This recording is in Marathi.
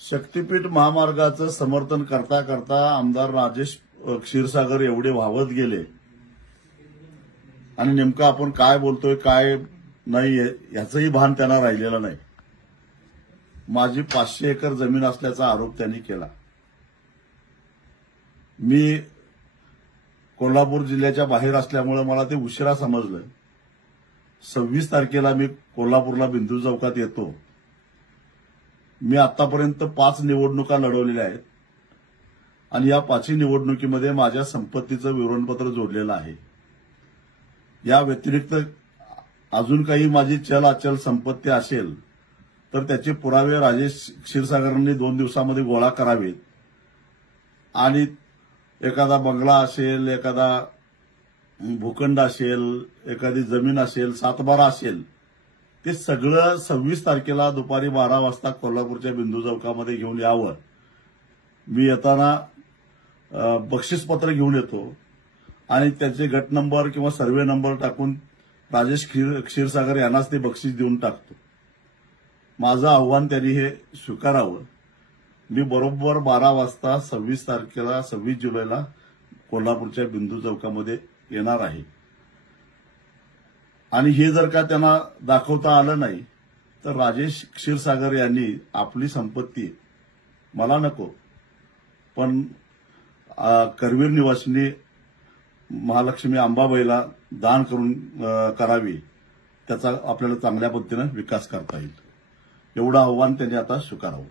शक्तीपीठ महामार्गाचं समर्थन करता करता आमदार राजेश क्षीरसागर एवढे वाहवत गेले आणि नेमकं आपण काय बोलतोय काय नाही याचंही भान त्यांना राहिलेलं नाही। माझी 500 एकर जमीन असल्याचा आरोप त्यांनी केला। मी कोल्हापूर जिल्ह्याच्या बाहेर असल्यामुळे मला ते उशिरा समजलं। 26 तारखेला मी कोल्हापूरला बिंदू चौकात येतो। मी आतापर्यंत 5 निवडणुका लढवलेल्या आहेत आणि या 5ही निवडणुकीमध्ये माझ्या संपत्तीचं विवरणपत्र जोडलेलं आहे। या व्यतिरिक्त अजून काही माझी चल अचल संपत्ती असेल तर त्याचे पुरावे राजेश क्षीरसागरांनी 2 दिवसांमध्ये गोळा करावेत आणि एखादा बंगला असेल, एखादा भूखंड असेल, एखादी जमीन असेल, 7/12 असेल, ते सगळं 26 तारखेला दुपारी 12 वाजता कोल्हापूरच्या बिंदू चौकामध्ये घेऊन यावं। मी येताना बक्षीसपत्र घेऊन येतो आणि त्याचे गट नंबर किंवा सर्वे नंबर टाकून राजेश क्षीरसागर यांनाच ते बक्षीस देऊन टाकतो। माझं आव्हान त्यांनी हे स्वीकारावं। मी बरोबर 12 वाजता 26 जुलैला कोल्हापूरच्या बिंदू चौकामध्ये येणार आहे आणि हे जर का त्यांना दाखवता आलं नाही तर राजेश क्षीरसागर यांनी आपली संपत्ती मला नको पण करवीर निवासिनी महालक्ष्मी अंबाबाईला दान करावी, त्याचा आपल्याला चांगल्या पद्धतीने विकास करता येईल। एवढं आव्हान त्यांनी आता स्वीकारावं।